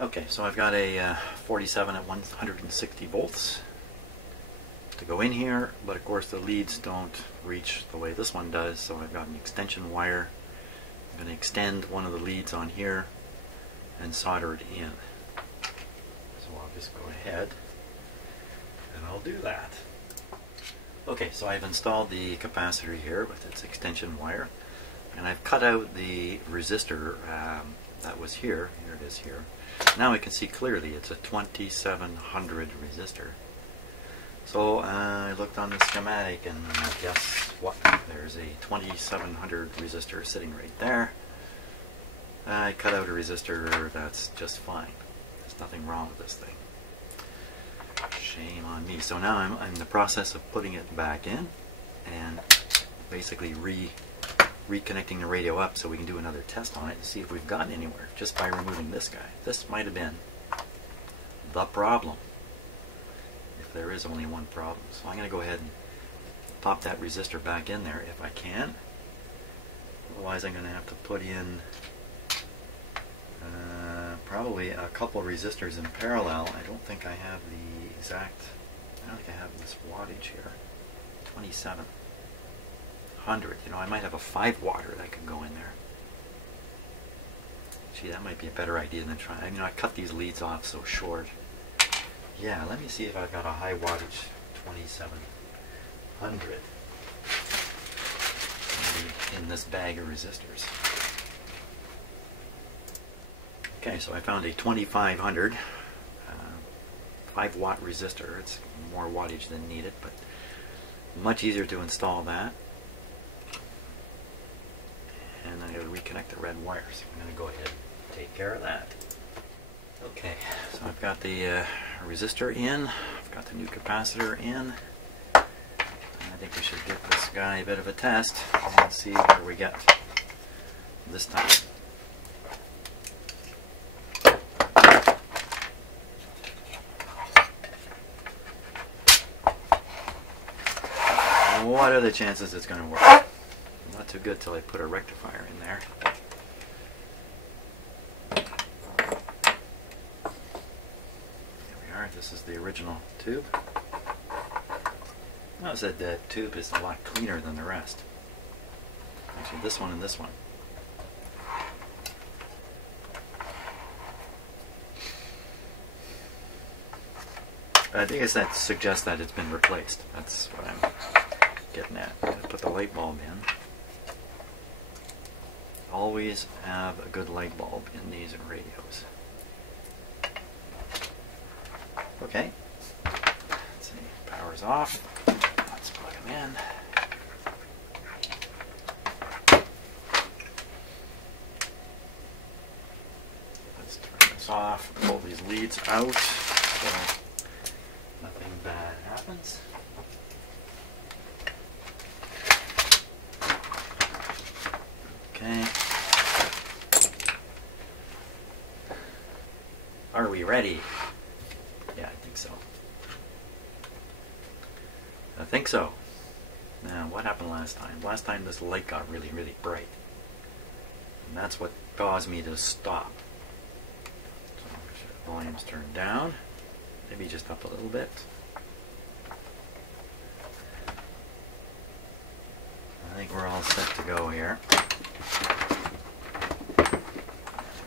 Okay, so I've got a 47 at 160 volts to go in here, but of course the leads don't reach the way this one does, so I've got an extension wire. I'm going to extend one of the leads on here and solder it in. So I'll just go ahead and I'll do that. Okay, so I've installed the capacitor here with its extension wire, and I've cut out the resistor that was here. Here it is here. Now I can see clearly it's a 2700 resistor. So I looked on the schematic, and guess what? There's a 2700 resistor sitting right there. I cut out a resistor that's just fine. There's nothing wrong with this thing. Shame on me. So now I'm in the process of putting it back in and basically reconnecting the radio up so we can do another test on it and see if we've gotten anywhere just by removing this guy. This might have been the problem, if there is only one problem. So I'm going to go ahead and pop that resistor back in there if I can. Otherwise I'm going to have to put in probably a couple resistors in parallel. I don't think I have the exact, I don't think I have this wattage here. 2700. You know, I might have a 5-watter that could go in there. Gee, that might be a better idea than trying. You know, I cut these leads off so short. Yeah, let me see if I've got a high wattage 2700 maybe in this bag of resistors. Okay, so I found a 2500 5-watt resistor. It's more wattage than needed, but much easier to install that. And I'm going to reconnect the red wire, so I'm going to go ahead and take care of that. Okay, so I've got the resistor in, I've got the new capacitor in. I think we should give this guy a bit of a test and see where we get this time. What are the chances it's going to work? Not too good till I put a rectifier in there. There we are. This is the original tube. I said that tube is a lot cleaner than the rest. Actually, this one and this one. I think that suggests that it's been replaced. That's what I'm getting at. I'm going to put the light bulb in. Always have a good light bulb in these radios. Okay. Let's see. Power's off. Let's plug them in. Let's turn this off. Pull these leads out so nothing bad happens. Okay. Are we ready? Yeah, I think so. I think so. Now, what happened last time? Last time this light got really, really bright. And that's what caused me to stop. So make sure the volume's turned down. Maybe just up a little bit. I think we're all set to go here.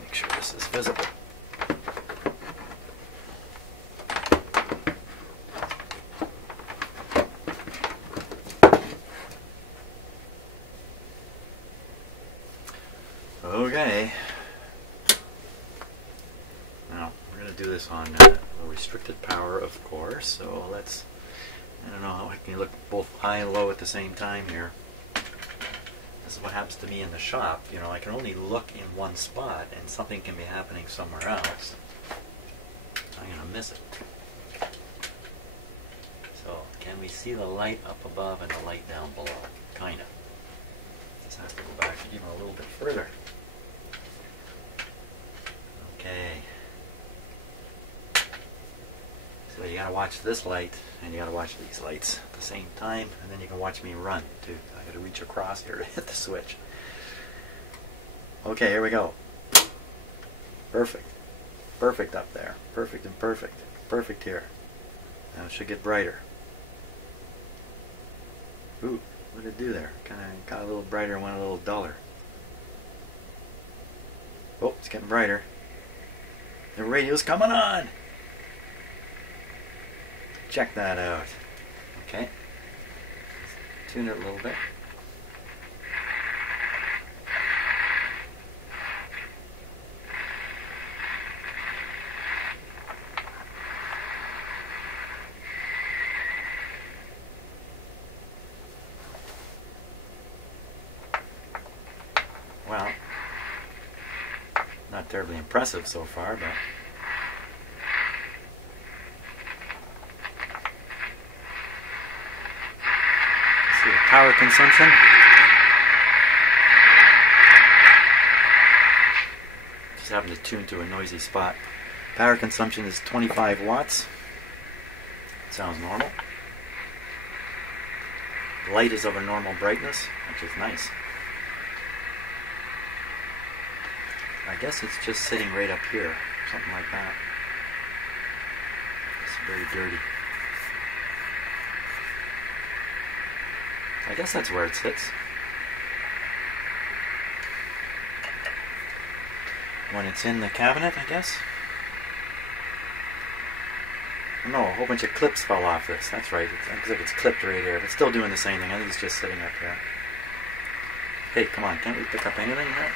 Make sure this is visible. Okay. Now, we're going to do this on restricted power, of course, so let's, I don't know how I can look both high and low at the same time here. This is what happens to me in the shop. You know, I can only look in one spot and something can be happening somewhere else. I'm going to miss it. So, can we see the light up above and the light down below? Kind of. Let's have to go back even a little bit further. Okay. So you gotta watch this light and you gotta watch these lights at the same time, and then you can watch me run too. I gotta reach across here to hit the switch. Okay, here we go. Perfect. Perfect up there. Perfect and perfect. Perfect here. Now it should get brighter. Ooh, what did it do there? Kind of got a little brighter and went a little duller. Oh, it's getting brighter. The radio's coming on! Check that out. Okay. Let's tune it a little bit. Well, not terribly impressive so far, but let's see the power consumption. Just happened to tune to a noisy spot. Power consumption is 25 watts. Sounds normal. The light is of a normal brightness, which is nice. I guess it's just sitting right up here, something like that. It's very dirty. I guess that's where it sits. When it's in the cabinet, I guess. No, a whole bunch of clips fell off this. That's right. It looks like it's clipped right here. It's still doing the same thing. I think it's just sitting up here. Hey, come on. Can't we pick up anything here?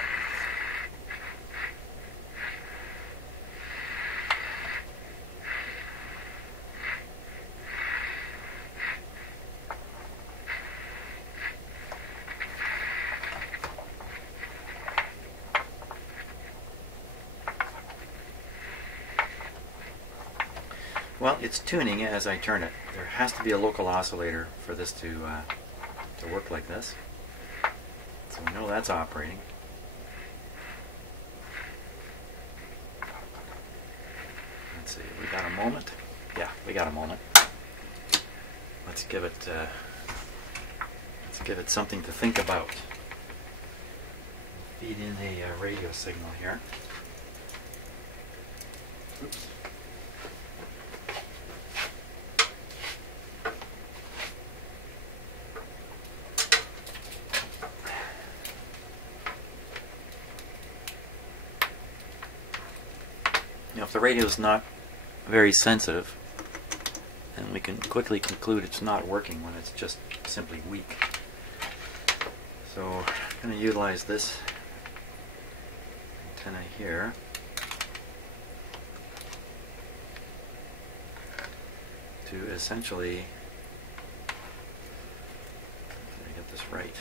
Well, it's tuning as I turn it. There has to be a local oscillator for this to work like this. So we know that's operating. Let's see, we got a moment? Yeah, we got a moment. Let's give it something to think about. Feed in a radio signal here. Oops. Now, if the radio is not very sensitive, then we can quickly conclude it's not working when it's just simply weak. So I'm going to utilize this antenna here to essentially, let me get this right.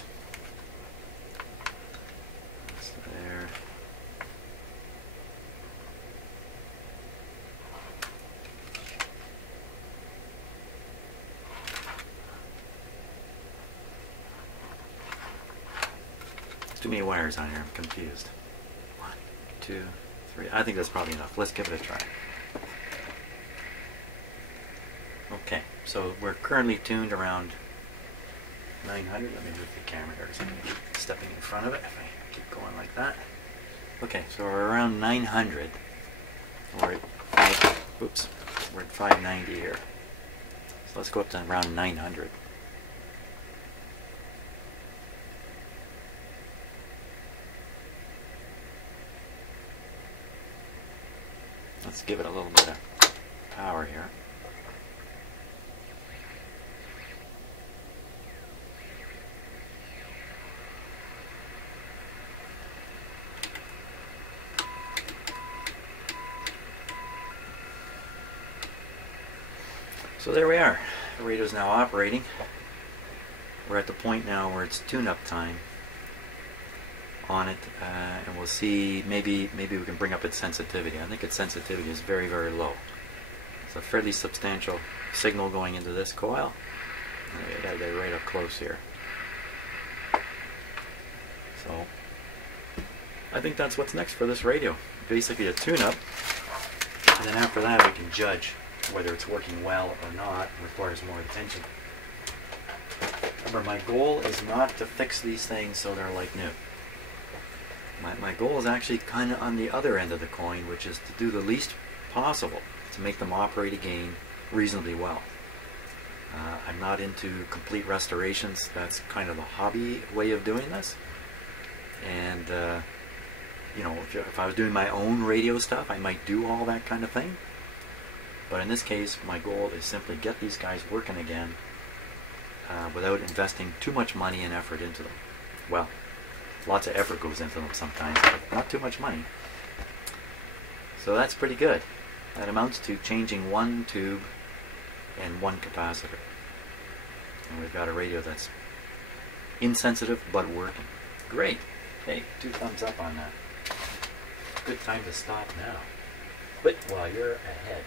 That's there. Too many wires on here, I'm confused. 1, 2, 3. I think that's probably enough. Let's give it a try. Okay, so we're currently tuned around 900. Let me move the camera here so I'm stepping in front of it if I keep going like that. Okay, so we're around 900. We're at, oops, we're at 590 here. So let's go up to around 900. Let's give it a little bit of power here. So there we are. The radio's now operating. We're at the point now where it's tune-up time on it, and we'll see, maybe we can bring up its sensitivity. I think its sensitivity is very, very low. It's a fairly substantial signal going into this coil. I gotta get right up close here. So I think that's what's next for this radio. Basically a tune-up, and then after that we can judge whether it's working well or not. It requires more attention. Remember, my goal is not to fix these things so they're like new. My goal is actually kind of on the other end of the coin, which is to do the least possible to make them operate again reasonably well. I'm not into complete restorations. That's kind of a hobby way of doing this. And, you know, if I was doing my own radio stuff, I might do all that kind of thing. But in this case, my goal is simply get these guys working again without investing too much money and effort into them. Well, lots of effort goes into them sometimes, but not too much money. So that's pretty good. That amounts to changing one tube and one capacitor. And we've got a radio that's insensitive but working. Great. Hey, 2 thumbs up on that. Good time to stop now. Quit while you're ahead.